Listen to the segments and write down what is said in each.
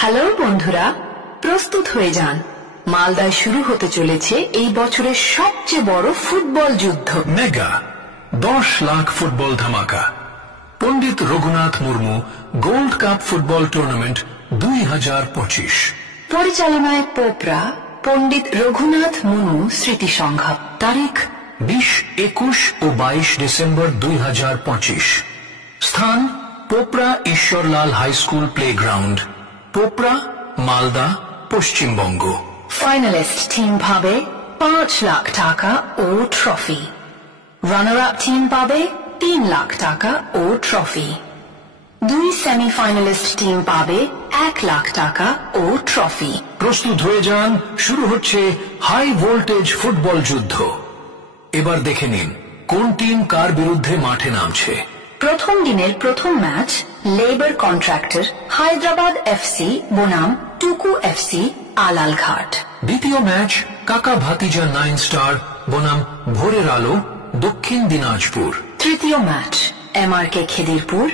Hello বন্ধুরা, প্রস্তুত হয়ে যান। মালদায় শুরু হতে চলেছে এই বছরের সবচেয়ে বড় ফুটবল যুদ্ধ। মেগা 10 লাখ ফুটবল ধামাকা। Pandit Raghunath Murmu gold cup football tournament 2025 পরিচালনায় পোপরা পণ্ডিত রঘুনাথ মুর্মু স্মৃতি সংঘ। তারিখ 20, 21 ও 22 ডিসেম্বর 2025। স্থান Popra Ishwarlal high school playground, Popra, Malda, Paschimbanga. Finalist team পাবে 5 লাখ টাকা ও ট্রফি। রানার আপ টিম পাবে 3 লাখ টাকা ও ট্রফি। 2 সেমিফাইনালিস্ট টিম পাবে 1 লাখ টাকা ও ট্রফি। প্রস্তুত হয়ে যান, শুরু হচ্ছে হাই ভোল্টেজ ফুটবল যুদ্ধ। এবার দেখে নিন কোন টিম কার বিরুদ্ধে মাঠে নামছে। প্রথম দিনের প্রথম match labour contractor Hyderabad FC বনাম টুকু এফসি আলালঘাট। দ্বিতীয় ম্যাচ কাকা ভাতিজা 9 স্টার বনাম ভোরের আলো দক্ষিণ দিনাজপুর। তৃতীয় ম্যাচ এমআরকে খেদিরপুর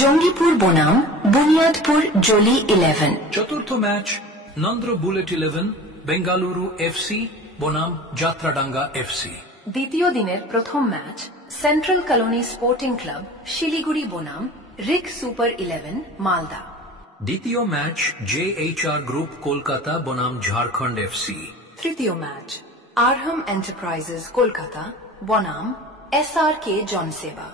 জঙ্গিপুর বনাম বুনিয়াদপুর জলি 11। চতুর্থ ম্যাচ নন্দ্র বুলেট 11 বেঙ্গালুরু এফসি বনাম যাত্রাডাঙ্গা এফসি। দ্বিতীয় দিনের প্রথম match central colony sporting club Siliguri বনাম রিক সুপার 11 মালদা। দ্বিতীয় ম্যাচ জেএইচআর গ্রুপ কলকাতা বনাম ঝাড়খণ্ড এফসি। তৃতীয় ম্যাচ আরহাম এন্টারপ্রাইজেস কলকাতা বনাম এসআরকে জনসেবা।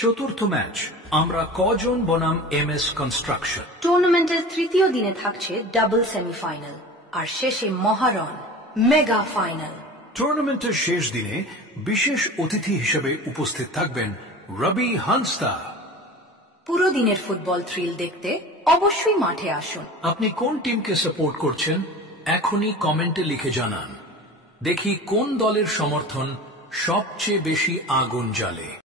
চতুর্থ ম্যাচ আমরা কজন বনাম এমএস কনস্ট্রাকশন। টুর্নামেন্টের তৃতীয় দিনে থাকছে ডাবল সেমিফাইনাল আর শেষে মহারণ মেগা ফাইনাল। টুর্নামেন্টের শেষ দিনে বিশেষ অতিথি হিসেবে উপস্থিত থাকবেন রবি হান্সদা। পুরো দিনের ফুটবল থ্রিল দেখতে অবশ্যই মাঠে আসুন। আপনি কোন টিমকে সাপোর্ট করছেন এখনই কমেন্টে লিখে জানান। দেখি কোন দলের সমর্থন সবচেয়ে বেশি আগুন জ্বালে।